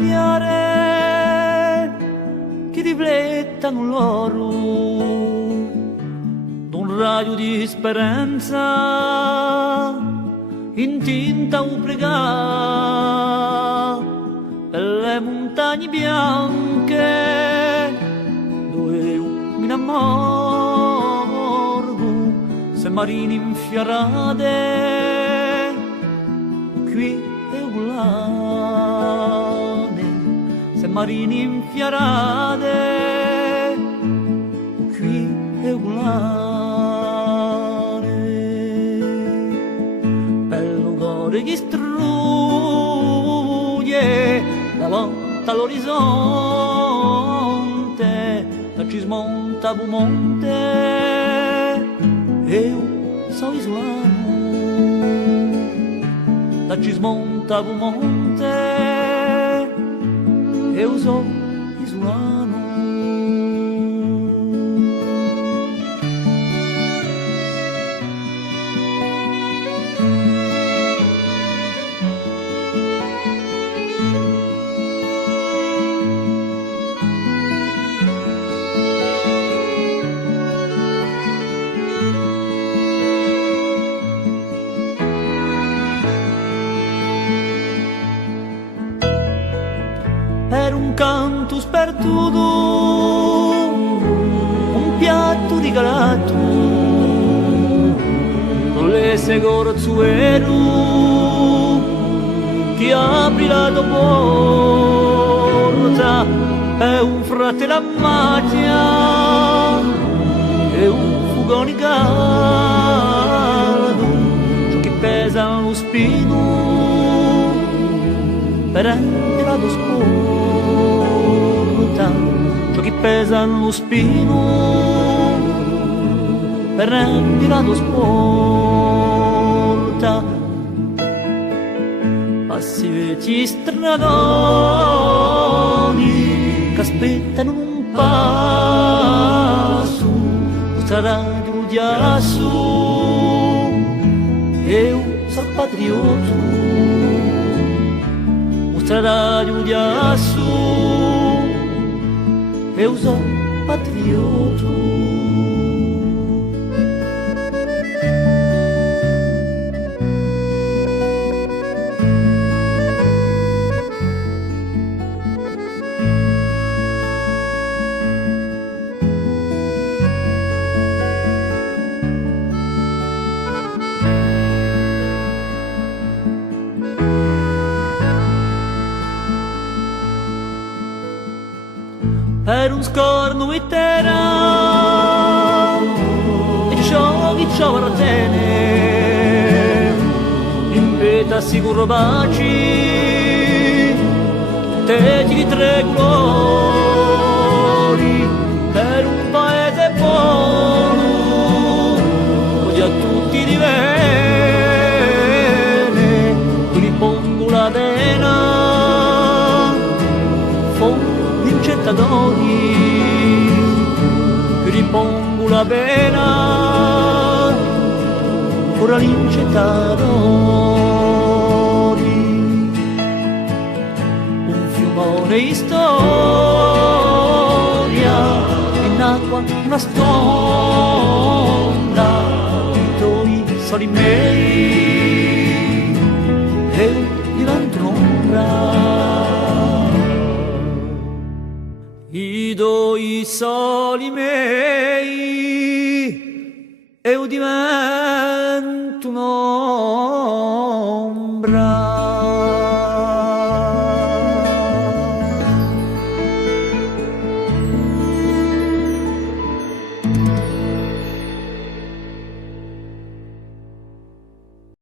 cambiare, che riflettano loro d'un raggio di speranza in tinta ubrica per le montagne bianche dove io mi innamoro, se marini infiarate qui e ulane, se marini infiarate qui e ulane, bello cuore che strugge davanti all'orizzonte, da ci smonta un monte e io sono isolano, da ci smonta un monte e io sono isolano. Per un canto sperduto, un piatto regalato, non le segoro zuero che apri la tua porta, è un fratello a macchia e un fugone caldo, ciò che pesa lo spino per la tua sporta, ciò che pesa lo spino per la tua sporta. Passi vecchi stradoni che aspettano un passo, strada di ghiaccio e io sono patriota. Strada di ghiaccio e io sono patriota. Per un scorno intera e ciò che ciò appartiene in vita sicuro baci te di tre colori per un paese buono oggi a tutti di bene li pongo la pena vincetadori, ripongo la pena, ora vincetadori. Un fiumone di storia, in acqua una sponda, i tuoi soli miei, e divento un'ombra. I tuoi soli miei e io divento un'ombra.